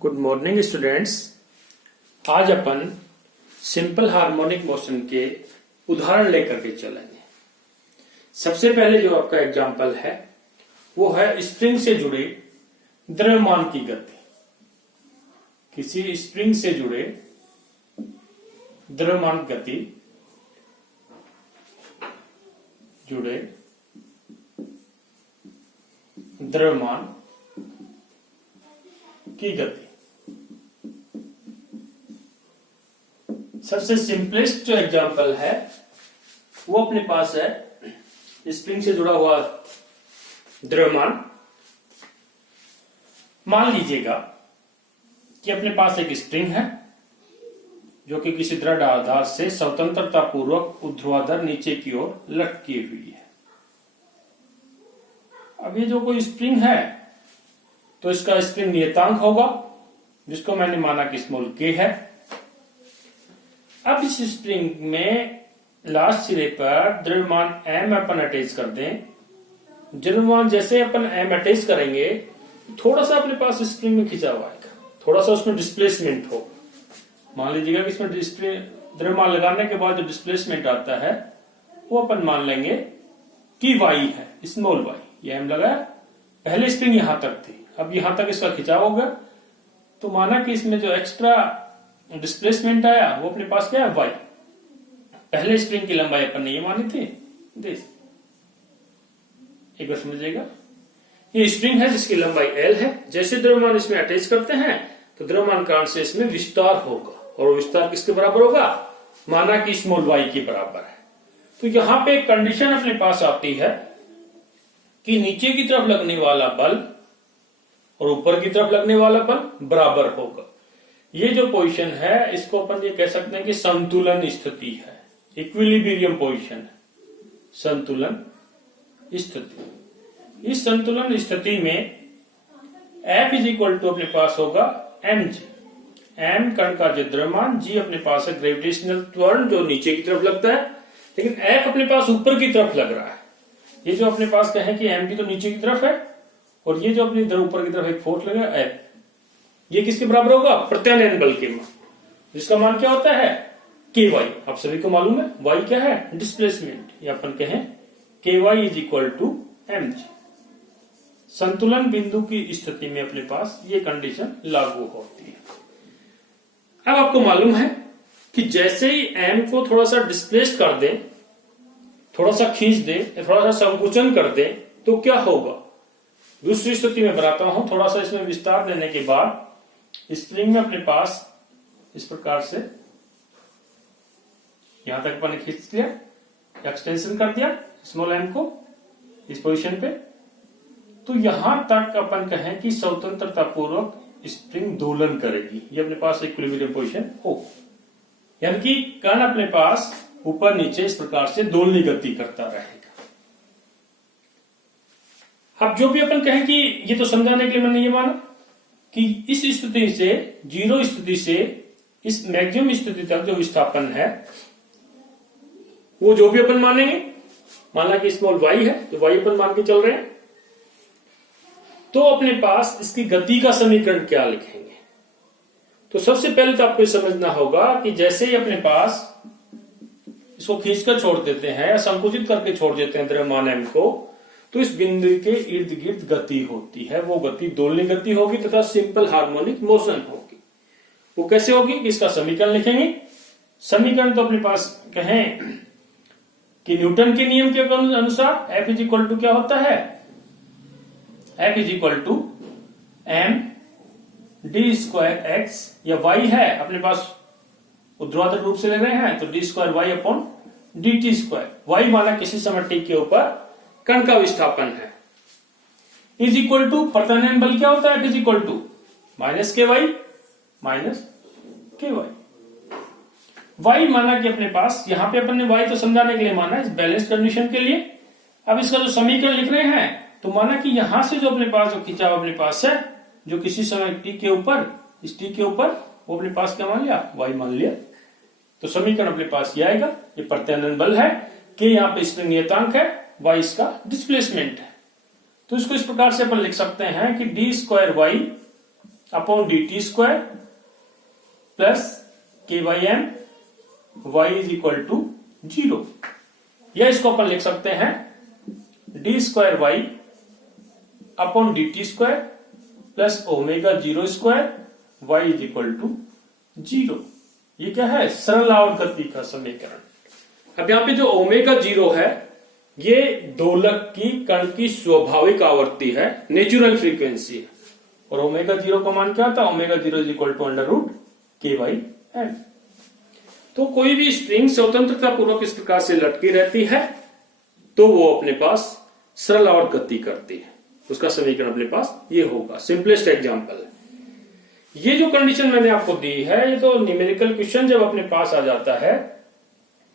Good morning students. आज अपन simple harmonic motion के उदाहरण लेकर के चलेंगे। सबसे पहले जो आपका एग्जाम्पल है वो है स्प्रिंग से जुड़े द्रव्यमान की गति। किसी स्प्रिंग से जुड़े द्रव्यमान गति द्रव्यमान की गति। सबसे सिंपलेस्ट जो एग्जांपल है वो अपने पास है स्प्रिंग से जुड़ा हुआ द्रव्यमान। मान लीजिएगा कि अपने पास एक स्प्रिंग है जो कि किसी दृढ़ आधार से स्वतंत्रता पूर्वक ऊर्ध्वाधर नीचे की ओर लटकी हुई है। अब ये जो कोई स्प्रिंग है तो इसका स्प्रिंग नियतांक होगा जिसको मैंने माना कि स्मॉल k है। अब इस स्प्रिंग में लास्ट सिरे पर द्रव्यमान m अपन अटैच कर दें। द्रव्यमान जैसे अपन m अटैच करेंगे थोड़ा सा अपने पास स्प्रिंग में खिंचाव आएगा, थोड़ा सा उसमें डिस्प्लेसमेंट हो। मान लीजिएगा कि इसमें द्रव्यमान लगाने के बाद जो डिस्प्लेसमेंट आता है वो अपन मान लेंगे कि y है, स्मॉल y। ये m लगाया, पहले स्प्रिंग यहां तक थी, अब यहां तक इसका खिंचाव होगा तो माना कि इसमें जो एक्स्ट्रा डिस्प्लेसमेंट आया वो अपने पास क्या है y। पहले स्प्रिंग की लंबाई अपन ने ये मानी थी, एक बार समझिएगा। ये स्प्रिंग है जिसकी लंबाई l है। जैसे द्रव्यमान इसमें अटैच करते हैं तो द्रव्यमान कारण से इसमें विस्तार होगा और विस्तार किसके बराबर होगा, माना कि स्मॉल y के बराबर है। तो यहां पे एक कंडीशन अपने पास आती है कि नीचे की तरफ लगने वाला बल और ऊपर की तरफ लगने वाला बल बराबर होगा। ये जो पोजीशन है इसको अपन ये कह सकते हैं कि संतुलन स्थिति है, इक्विलिब्रियम पोजीशन है, संतुलन स्थिति। इस संतुलन स्थिति में F इज इक्वल टू अपने पास होगा mg। m कण का जो द्रव्यमान, g अपने पास है ग्रेविटेशनल त्वरण जो नीचे की तरफ लगता है, लेकिन F अपने पास ऊपर की तरफ लग रहा है। ये जो अपने पास कहें कि mg तो नीचे की तरफ है और ये जो अपनी ऊपर की तरफ एक फोर्स लगा F, ये किसके बराबर होगा, प्रत्यानयन बल के मान, जिसका मान क्या होता है ky। आप सभी को मालूम है y क्या है, डिस्प्लेसमेंट। या अपन कहें ky is equal to mg। संतुलन बिंदु की स्थिति में अपने पास ये कंडीशन लागू होती है। अब आपको मालूम है कि जैसे ही m को थोड़ा सा डिस्प्लेस कर दें, थोड़ा सा खींच दे, थोड़ा सा संकुचन कर दे तो क्या होगा। दूसरी स्थिति में बनाता हूं, थोड़ा सा इसमें विस्तार देने के बाद स्प्रिंग में अपने पास इस प्रकार से यहां तक अपन ने खींच लिया, एक्सटेंशन कर दिया स्मॉल m को इस पोजीशन पे, तो यहां तक अपन कहें कि स्वतंत्रता पूर्वक स्प्रिंग दोलन करेगी। ये अपने पास इक्विलिब्रियम पोजीशन हो, यानी कि कण अपने पास ऊपर नीचे इस प्रकार से दोलनी गति करता रहेगा। अब जो भी अपन कहें कि ये तो समझाने के लिए मैंने ये माना कि इस स्थिति से, जीरो स्थिति से इस मैक्सिमम स्थिति तक जो विस्थापन है वो जो भी अपन मानेंगे, माना कि स्मॉल y है तो y अपन मान के चल रहे हैं, तो अपने पास इसकी गति का समीकरण क्या लिखेंगे। तो सबसे पहले तो आपको समझना होगा कि जैसे ही अपने पास इसको खींचकर छोड़ देते हैं या संकुचित करके छोड़ देते हैं द्रव्यमान m को, तो इस बिंदु के इर्द गिर्द गति होती है। वो गति दोलनी गति होगी तथा सिंपल हार्मोनिक मोशन होगी। वो कैसे होगी कि इसका समीकरण लिखेंगे। समीकरण तो अपने पास कहें कि न्यूटन के नियम के अनुसार F इज इक्वल टू क्या होता है, F is equal to m d square x, या y है अपने पास ऊर्ध्वाधर रूप से ले रहे हैं तो d square y upon dt square. y माना किसी समय t के ऊपर कण का विस्थापन है, इज इक्वल टू प्रत्यानयन बल क्या होता है, is equal to minus ky y माना कि अपने पास यहां पे अपन ने y तो समझाने के लिए माना इस बैलेंस कंडीशन के लिए। अब इसका जो समीकरण लिख रहे हैं तो माना कि यहां से जो अपने पास जो खिंचाव अपने पास है जो किसी समय t के ऊपर, इस t के ऊपर, वो अपने पास क्या मान लिया, y मान लिया। तो समीकरण अपने पास ये आएगा, ये प्रत्यानयन बल है, k यहाँ पे स्प्रिंग नियतांक है, y इसका डिस्प्लेसमेंट है। तो इसको इस प्रकार से अपन लिख सकते हैं कि d square y upon dt square plus K by M Y is equal to 0, या इसको अपन लिख सकते हैं D square Y upon dt square plus omega 0 square Y is equal to 0। ये क्या है? सरल आवर्त गति का समीकरण। अब यहां पे जो ओमेगा 0 है ये दोलक की कण की स्वाभाविक आवर्ती है, नेचुरल फ्रीक्वेंसी है। और ओमेगा 0 का मान क्या होता है? Omega 0 is equal to under root k by m. तो कोई भी स्प्रिंग स्वतंत्रता पूर्वक इस प्रकार से लटकी रहती है तो वो अपने पास सरल आवर्त गति करती है, उसका समीकरण अपने पास ये होगा। सिंपलेस्ट एग्जांपल है ये। जो कंडीशन मैंने आपको दी है, ये तो न्यूमेरिकल क्वेश्चन जब अपने पास आ जाता है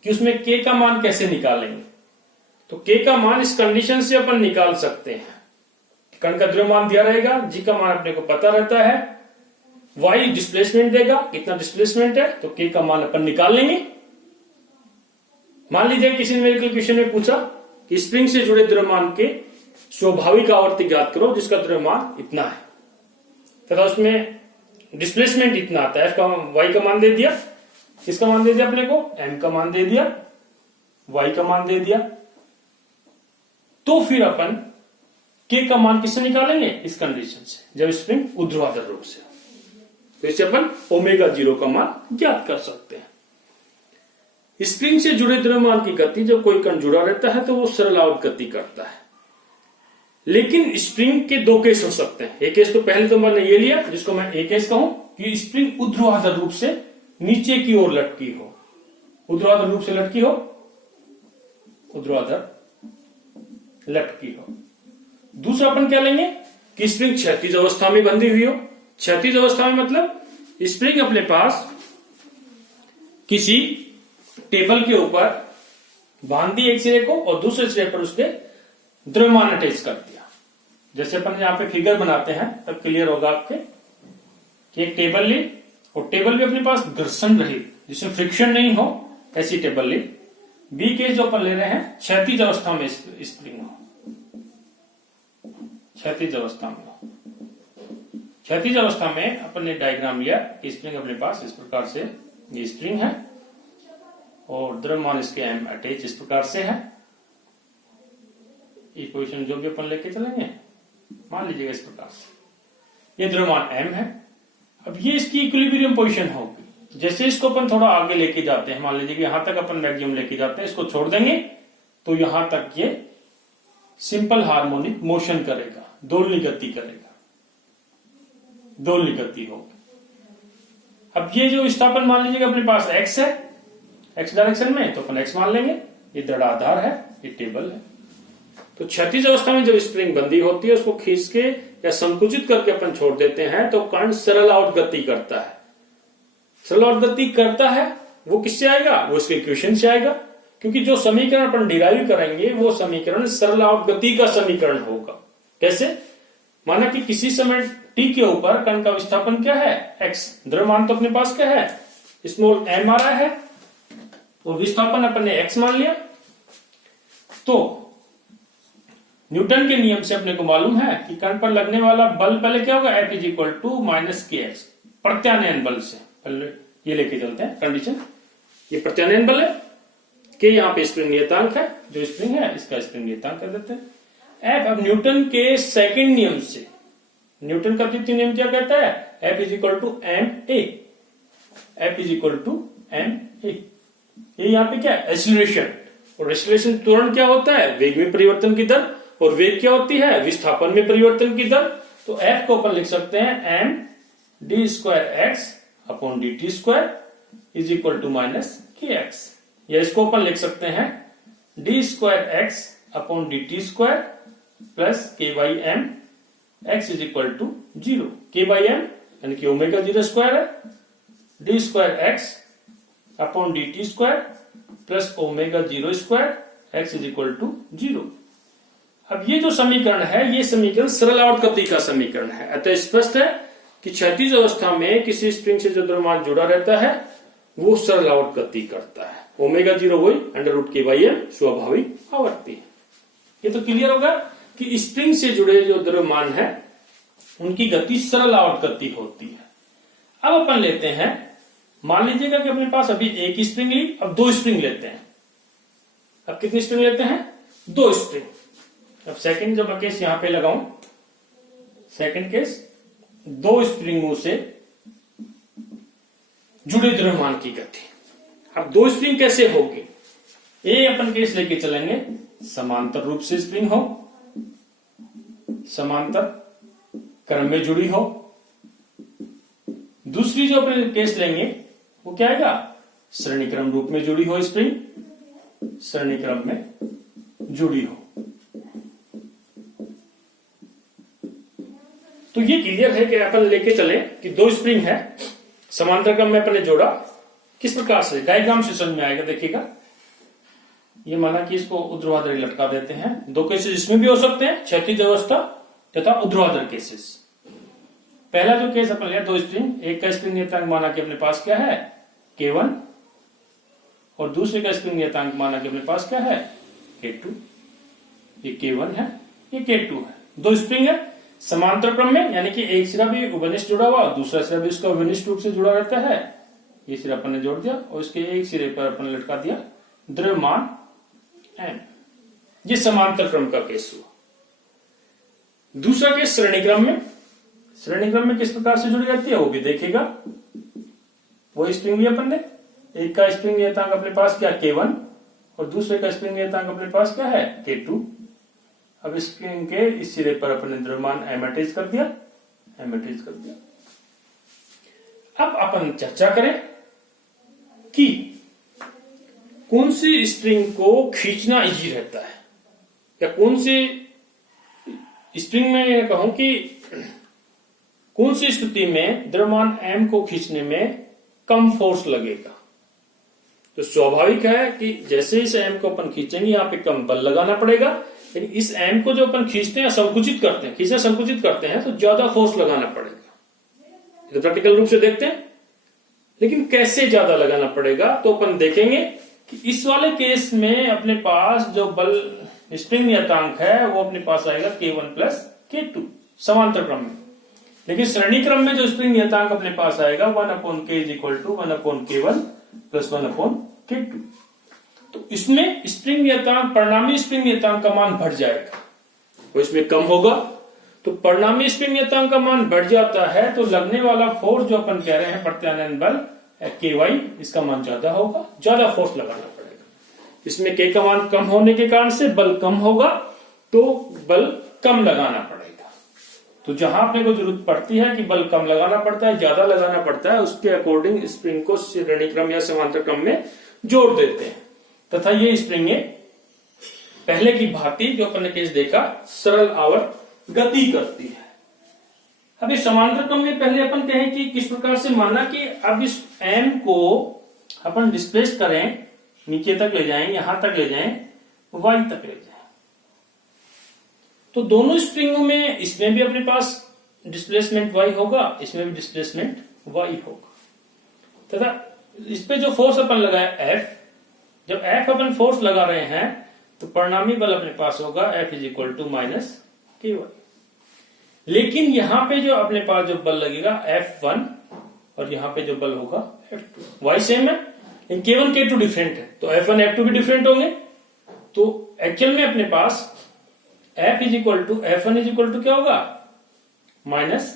कि उसमें के का मान कैसे निकालेंगे, तो के का मान इस कंडीशन से अपन निकाल सकते हैं। कण का द्रव्यमान दिया रहेगा, जी का मान अपने को पता रहता है, वाई डिस्प्लेसमेंट देगा, कितना डिस्प्लेसमेंट है, तो के का मान अपन निकाल लेंगे। मान लीजिए किसी न्यूमेरिकल क्वेश्चन में पूछा कि स्प्रिंग से जुड़े द्रव्यमान के स्वाभाविक आवर्ती ज्ञात करो जिसका द्रव्यमान इतना है, तथा उसमें डिस्प्लेसमेंट इतना आता है। एफ का वाई का मान दे दिया, किसका मान दे दिया अपने को? एम का मान दे दिया, वाई का मान दे दिया। तो फिर अपन के का मान किससे निकालेंगे? इस कंडीशन से, जब स्प्रिंग ऊर्ध्वाधर रूप से, तो इससे अपन ओमेगा 0 का मान ज्ञात कर सकते हैं। स्प्रिंग से जुड़े द्रव्यमान की गति जब कोई कण जुड़ा रहता है तो वो सरल आवर्त गति करता है। लेकिन स्प्रिंग के दो केस हो सकते हैं। एक केस तो पहले तो मैंने ये लिया जिसको मैं एक केस कहूं कि स्प्रिंग ऊर्ध्वाधर रूप से नीचे की ओर लटकी हो, ऊर्ध्वाधर रूप से लटकी हो, ऊर्ध्वाधर लटकी हो। दूसरा अपन क्या लेंगे कि स्प्रिंग क्षैतिज अवस्था में बंधी हुई हो। क्षैतिज अवस्था में मतलब स्प्रिंग अपने पास किसी टेबल के ऊपर बांध दी एक सिरे को और दूसरे सिरे पर उसके द्रव्यमान अटैच कर दिया। जैसे अपन यहां पे फिगर बनाते हैं तब क्लियर होगा आपके कि एक टेबल ली और टेबल भी अपने पास घर्षण रहित, जिसमें फ्रिक्शन नहीं हो, ऐसी टेबल ली। बी केस जो अपन ले रहे हैं क्षैतिज अवस्था में स्प्रिंग हो, क्षैतिज अवस्था में हो। क्षैतिज अवस्था में अपन ने डायग्राम लिया कि स्प्रिंग अपने पास इस प्रकार से ये स्प्रिंग है और द्रव्यमान इसके एम अटैच इस प्रकार से है। ये पोजीशन जो भी अपन लेके चलेंगे, मान लीजिएगा इस प्रकार से ये द्रव्यमान एम है। अब ये इसकी इक्विलिब्रियम पोजीशन होगी। जैसे इसको अपन थोड़ा आगे लेके जाते हैं, मान लीजिए कि यहां तक अपन मैक्सिमम लेके जाते हैं, इसको छोड़ देंगे तो यहां तक ये सिंपल हार्मोनिक मोशन करेगा, दोलनी गति करेगा, दोलनी गति होगी। अब ये जो विस्थापन मान लीजिएगा अपने पास एक्स है, एक्स डायरेक्शन में, तो अपन एक्स मान लेंगे। ये दड़ाधार है, ये टेबल है। तो क्षैतिज अवस्था में जब स्प्रिंग बंदी होती है उसको खींच के या संकुचित करके अपन छोड़ देते हैं तो कण सरल आवर्त गति करता है। सरल आवर्त गति करता है वो किससे आएगा? वो इसके इक्वेशन से आएगा, क्योंकि जो समीकरण अपन डिराइव करेंगे वो समीकरण सरल आवर्त गति का समीकरण होगा। कैसे? माना कि किसी समय टी के ऊपर कण का विस्थापन क्या है? एक्स। द्रव्यमान तो अपने पास क्या है? स्मॉल एम आ रहा है और विस्थापन अपन ने एक्स मान लिया। तो न्यूटन के नियम से अपने को मालूम है कि कण पर लगने वाला बल पहले क्या होगा? F is equal to minus के एक्स, प्रत्यानयन बल से। पहले ये लेके चलते हैं कंडीशन। ये प्रत्यानयन बल है कि यहाँ पे स्प्रिंग नियतांक है, जो स्प्रिंग है इसका स्प्रिंग नियतांक कर देते हैं F। अब न्यूटन के सेकंड नियम से, न्यूटन का द्वितीय नियम क्या कहता है? F is equal to m a, F is equal to m a. ये यहाँ पे क्या है? एक्सीलरेशन। और एक्सीलरेशन तुरंत क्या होता है? वेग में परिवर्तन की दर। और वेग क्या होती है? विस्थापन में परिवर्तन की दर। तो F को अपन लिख सकते हैं M D square X upon D T square is equal to minus के एक्स, या इसको अपन लिख सकते हैं D square X upon D T square plus K by M X is equal to 0। K by M यानी कि omega 0 square है, D square X upon D T square plus omega 0 square X is equal to 0। अब ये जो समीकरण है ये समीकरण सरल आवर्त गति का समीकरण है। अतः स्पष्ट है कि क्षैतिज अवस्था में किसी स्प्रिंग से जो द्रव्यमान जुड़ा रहता है वो सरल आवर्त गति करता है। ओमेगा 0 वही under root k by M स्वाभाविक आवर्ती है। ये तो क्लियर होगा कि स्प्रिंग से जुड़े जो द्रव्यमान है उनकी गति सरल आवर्त गति होती है। अब अपन लेते हैं, मान लीजिएगा कि अपने पास अभी एक स्प्रिंग ली, अब 2 स्प्रिंग लेते हैं। अब कितनी स्प्रिंग लेते हैं? 2 स्प्रिंग। अब सेकंड जब केस यहां पे लगाऊं, सेकंड केस 2 स्प्रिंगों से जुड़े द्रव्यमान की गति। अब 2 स्प्रिंग कैसे होगी? ये अपन केस लेके चलेंगे, समांतर रूप से स्प्रिंग हो, समांतर क्रम में जुड़ी हो। दूसरी जो अपन केस लेंगे वो क्या आएगा? श्रेणी क्रम रूप में जुड़ी हो स्प्रिंग, श्रेणी क्रम में जुड़ी हो। तो ये क्लियर है कि अपन लेके चले कि 2 स्प्रिंग है, समांतर क्रम में अपन ने जोड़ा। किस प्रकार से? डायग्राम से समझ में आएगा, देखिएगा। ये माना कि इसको ऊर्ध्वाधर लटका देते हैं। 2 केसेस इसमें भी हो सकते हैं, क्षैतिज अवस्था तथा ऊर्ध्वाधर केसेस। पहला जो केस अपन लिया, 2 स्प्रिंग, एक का स्प्रिंग नियतांक माना कि अपने पास क्या है? K1, और दूसरे का स्प्रिंग नियतांक माना कि अपने पास क्या है? K2। ये K1 है, ये K2 है। 2 स्प्रिंग है समांतर क्रम में, यानी कि एक सिरा भी उभयनिष्ठ जुड़ा हुआ, दूसरा सिरा भी उसका उभयनिष्ठ रूप से जुड़ा रहता है। ये सिरा अपन ने जोड़ दिया और इसके एक सिरे पर अपन ने लटका दिया द्रव्यमान M। ये समांतर क्रम का केस हुआ। दूसरा केस श्रेणी क्रम में। श्रेणी क्रम में किस प्रकार से जुड़ी रहती है वो भी देखेगा। वो स्प्रिंग भी अपन ने, एक का स्प्रिंग नियतांक अपने पास क्या? K1, और दूसरे का स्प्रिंग नियतांक अपने पास क्या है? K2। अब स्प्रिंग के इस सिरे पर अपन ने द्रव्यमान M अटैच कर दिया, M अटैच कर दिया। अब अपन चर्चा करें कि कौन सी स्प्रिंग को खींचना इजी रहता है, या कौन सी स्प्रिंग में कहूं कि कौन सी स्थिति में द्रव्यमान M को खींचने में कम फोर्स लगेगा। तो स्वाभाविक है कि जैसे इस M को अपन खींचेंगे, यहां पे कम बल लगाना पड़ेगा, लेकिन इस M को जो अपन खींचते हैं, संकुचित करते हैं, खींचना संकुचित करते हैं, तो ज्यादा फोर्स लगाना पड़ेगा। तो प्रैक्टिकल रूप से देखते हैं, लेकिन कैसे ज्यादा लगाना पड़ेगा तो अपन देखेंगे कि इस वाले केस में अपने पास जो बल स्प्रिंग नियतांक है वो अपने पास आएगा K1 प्लस K2 समांतर क्रम में। लेकिन श्रेणी क्रम में जो स्प्रिंग नियतांक अपने पास आएगा 1/K is equal to 1/K1 plus 1/K2। तो इसमें स्प्रिंग नियतांक, परिणामी स्प्रिंग नियतांक का मान बढ़ जाएगा, वो इसमें कम होगा। तो परिणामी स्प्रिंग नियतांक का मान बढ़ जाता है तो लगने वाला फोर्स जो अपन कह रहे हैं प्रत्यानयन बल Ky, इसका मान ज्यादा होगा, ज्यादा फोर्स लगाना पड़ेगा। इसमें K का मान कम होने के कारण से बल कम होगा, तो बल कम लगाना पड़ेगा। तो जहां अपने को जरूरत पड़ती है कि बल कम लगाना पड़ता है, ज्यादा लगाना पड़ता है, उसके अकॉर्डिंग स्प्रिंग को श्रेणी क्रम या समांतर क्रम में जोड़ देते हैं, तथा ये स्प्रिंगे पहले की भांति जो अपन ने केस देखा सरल आवर्त गति करती है। अब इस समांतर क्रम में पहले अपन कहें कि किस प्रकार से, माना कि अब इस M को अपन डिस्प्लेस करें, नीचे तक ले जाएं, यहां तक ले जाएं, Y तक ले जाएं, तो दोनों स्प्रिंगों में इसमें भी अपने पास डिस्प्लेसमेंट Y होगा, इसमें भी डिस्प्लेसमेंट Y होगा, तथा इस पे जो फोर्स अपन लगाया F, जब F अपन फोर्स लगा रहे हैं तो परिणामी बल अपने पास होगा F is equal to minus Ky। लेकिन यहां पे जो अपने पास जो बल लगेगा F1, और यहां पे जो बल होगा F2, Y सेम है लेकिन K1 K2 डिफरेंट है, तो F1 F2 भी डिफरेंट होंगे। तो एक्चुअल में अपने पास F is equal to F1 is equal to क्या होगा? Minus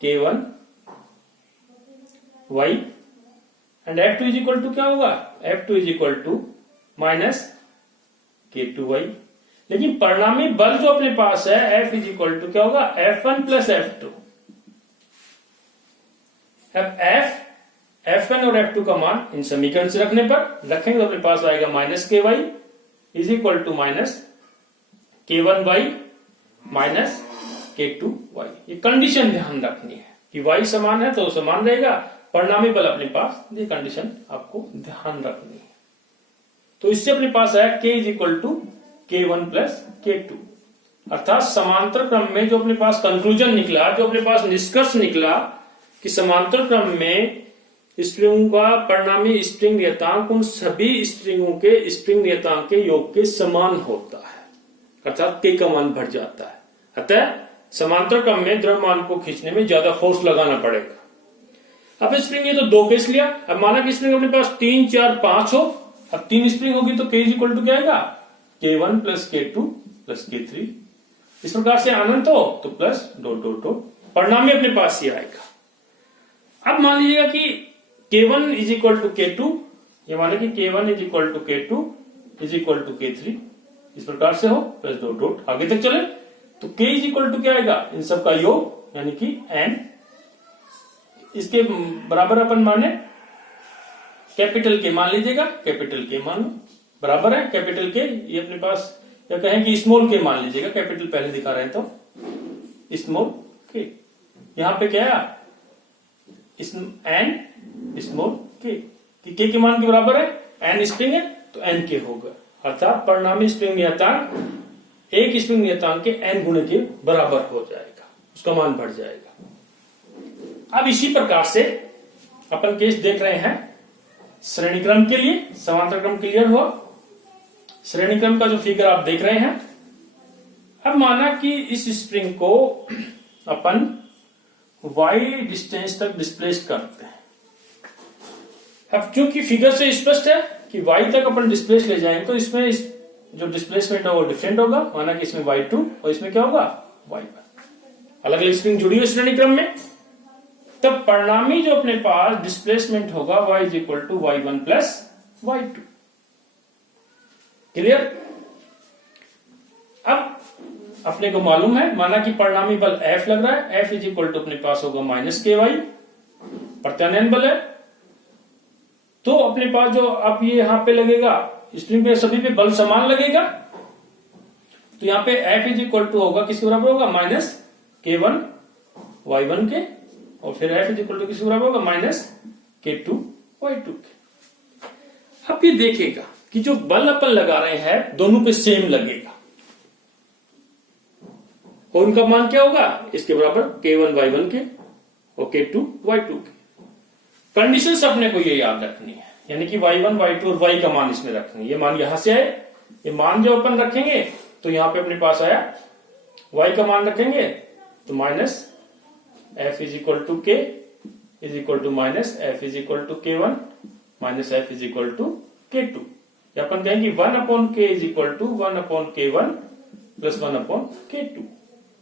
K1 Y, and F2 is equal to क्या होगा? F2 is equal to minus K2 Y। लेकिन परिणामी बल जो अपने पास है F इज इक्वल टू क्या होगा? F1 plus F2। अब F1 और F2 का मान इन समीकरण से रखने पर रखेंगे तो अपने पास आएगा minus Ky is equal to minus K1 Y minus K2 Y। ये कंडीशन ध्यान रखनी है कि Y समान है तो समान रहेगा, परिणामी बल अपने पास, ये कंडीशन आपको ध्यान रखनी है। तो इससे अपने पास आया K is equal to K1 plus K2, अर्थात समांतर क्रम में जो अपने पास कंक्लूजन निकला, जो अपने पास निष्कर्ष निकला कि समांतर क्रम में स्प्रिंग का परिणामी स्प्रिंग नियतांक उन सभी स्प्रिंगों के स्प्रिंग नियतांक के योग के समान होता है, अर्थात K का मान बढ़ जाता है। अतः समांतर क्रम में द्रव्यमान को खींचने में ज्यादा फोर्स लगाना पड़ेगा। अब स्प्रिंग ये तो 2 केस लिया। अब माना कि स्प्रिंग अपने पास 3, 4, 5 हो। अब 3 स्प्रिंग होगी तो K इक्वल टू क्या आएगा, K1 plus K2 plus K3। इस प्रकार से अनंत हो तो प्लस डॉट डॉट डॉट, परिणाम अपने पास ये आएगा। अब मान लीजिएगा कि K1 is equal to K2, ये माने कि K1 is equal to K2 is equal to K3, इस प्रकार से हो प्लस डॉट डॉट आगे तक चले तो K इज इक्वल टू क्या आएगा, इन सब का योग यानी कि n। इसके बराबर अपन माने कैपिटल के मान लीजिएगा, कैपिटल के मान बराबर है कैपिटल के, ये अपने पास या कहें कि स्मॉल के मान लीजिएगा, कैपिटल पहले दिखा रहे हैं तो स्मॉल के, यहां पे क्या है एन स्मॉल के के मान के बराबर है, एन स्प्रिंग है तो एन के होगा, अर्थात परिणामी स्प्रिंग नियतांक एक स्प्रिंग नियतांक के एन गुणे के बराबर हो जाएगा, उसका मान बढ़ जाएगा। अब इसी प्रकार से अपन केस देख रहे हैं श्रेणी क्रम के लिए। समांतर क्रम क्लियर हुआ, श्रेणी क्रम का जो फिगर आप देख रहे हैं। अब माना कि इस स्प्रिंग को अपन y डिस्टेंस तक डिस्प्लेस करते हैं। अब क्योंकि फिगर से स्पष्ट है कि y तक अपन डिस्प्लेस ले जाएंगे तो इसमें जो डिस्प्लेसमेंट है वो डिफरेंट होगा। माना कि इसमें y2 और इसमें क्या होगा y1, अलग अलग स्प्रिंग जुड़ी हुई श्रेणी क्रम में, तब परिणामी जो अपने पास डिस्प्लेसमेंट होगा y is equal to y1 plus y2। Clear. अब अपने को मालूम है, माना कि परिणामी बल F लग रहा है, F इज इक्वल टू अपने पास होगा माइनस KY, प्रत्यानयन बल है। तो अपने पास जो अब ये यहां पे लगेगा स्प्रिंग पे सभी पे बल समान लगेगा, तो यहां पे F इज इक्वल टू होगा किसके बराबर होगा माइनस K1 Y1 के, और फिर F इज इक्वल टू किसके बराबर होगा माइनस K2 Y2 के। अब ये देखेगा कि जो बल अपन लगा रहे हैं दोनों पे सेम लगेगा, और उनका मान क्या होगा इसके बराबर K1 Y1 के और K2 Y2 के। कंडीशंस अपने को ये याद रखनी है, यानी कि Y1 Y2 और Y का मान इसमें रखना है। ये मान यहां से आए, ये मान जो अपन रखेंगे तो यहां पे अपने पास आया Y का मान रखेंगे तो minus F is equal to K is equal to minus F is equal to K1 minus F is equal to K2, या अपन कहेंगे 1 upon K is equal to 1 upon K1 plus 1 upon K2।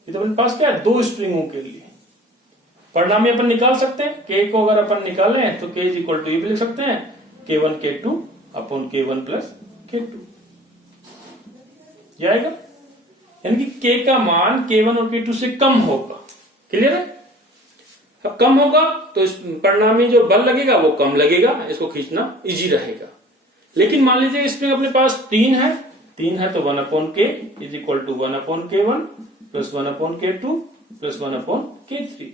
ये तो अपने पास क्या है दो स्प्रिंगों के लिए परिणामी अपन निकाल सकते हैं। K को अगर अपन निकालें तो K इज इक्वल टू ये भी लिख सकते हैं K1 K2 upon K1 plus K2 जाएगा, यानी कि K का मान K1 और K2 से कम होगा। क्लियर है। अब कम होगा तो इस परिणामी जो बल लगेगा वो कम लगेगा, इसको खींचना इजी रहेगा। लेकिन मान लीजिए इसमें अपने पास 3 है तो 1 upon K is equal to 1 upon K1 plus 1 upon K2 plus 1 upon K3।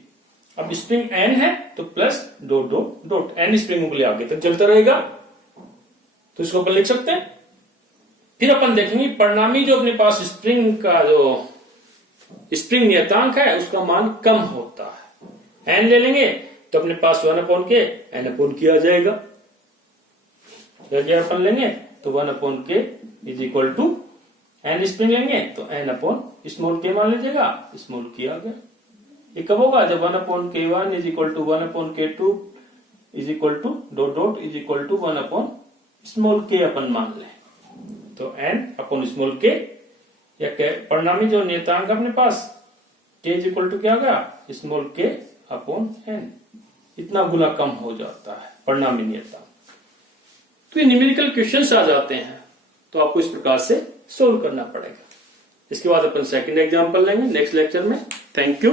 अब स्प्रिंग n है तो plus dot dot dot n स्प्रिंगों के लिए आगे तक चलता रहेगा, तो इसको अपन लिख सकते हैं। फिर अपन देखेंगे परिणामी जो अपने पास स्प्रिंग का जो स्प्रिंग नियतांक है उसका मान कम होता है। n ले लेंगे तो अपने पास 1 upon K n upon K आ जाएगा। अपन लेंगे तो 1 upon K is equal to n spring लेंगे तो n अपॉन स्मॉल k मान लीजिएगा, स्मॉल k आ गया। ये कब होगा जब 1 upon K1 is equal to 1 upon K2 is equal to dot dot is equal to 1 upon small k अपन मान लें, तो n अपॉन स्मॉल k, या परिणामी जो नियतांक अपने पास k इज इक्वल टू क्या आ गया स्मॉल k अपॉन n, इतना गुना कम हो जाता है परिणामी नियतांक। तो ये न्यूमेरिकल क्वेश्चंस आ जाते हैं तो आपको इस प्रकार से सोल्व करना पड़ेगा। इसके बाद अपन सेकंड एग्जांपल लेंगे नेक्स्ट लेक्चर में। Thank you.